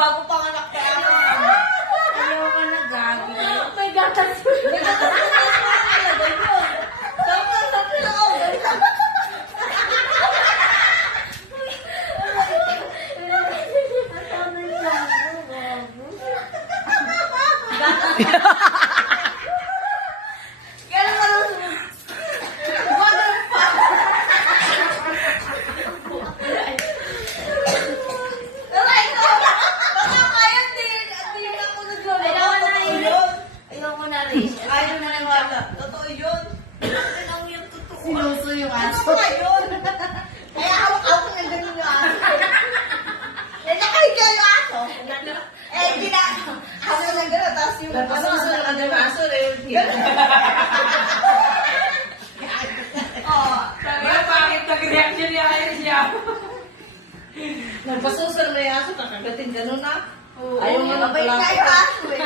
bago panganak pa ako. Ayaw ka na gagi. May gatas. May gatas na nalagay yun. Sakto lang ako. Kaya naman water pa. Aray ko! Baka kaya din. Hindi na ako nag-lola. Ayaw ko na rin. Ayaw na naniwala. Totoo yun. Ano lang yung totoo. Sinuso yung Ano aso. ba yun? Kaya hawak-hawak na ganun yung aso. Eh, nakahiga yung aso. Eh, hindi na. Hawak na gano'n. Tapos yung Nagpasusunod ka ng aso na yun. Oo. Wala pangit nag-reaction niya kayo siya. Nagpasusunod na yung aso, kakagatin gano'n na. Ayaw mo na ba yung aso eh.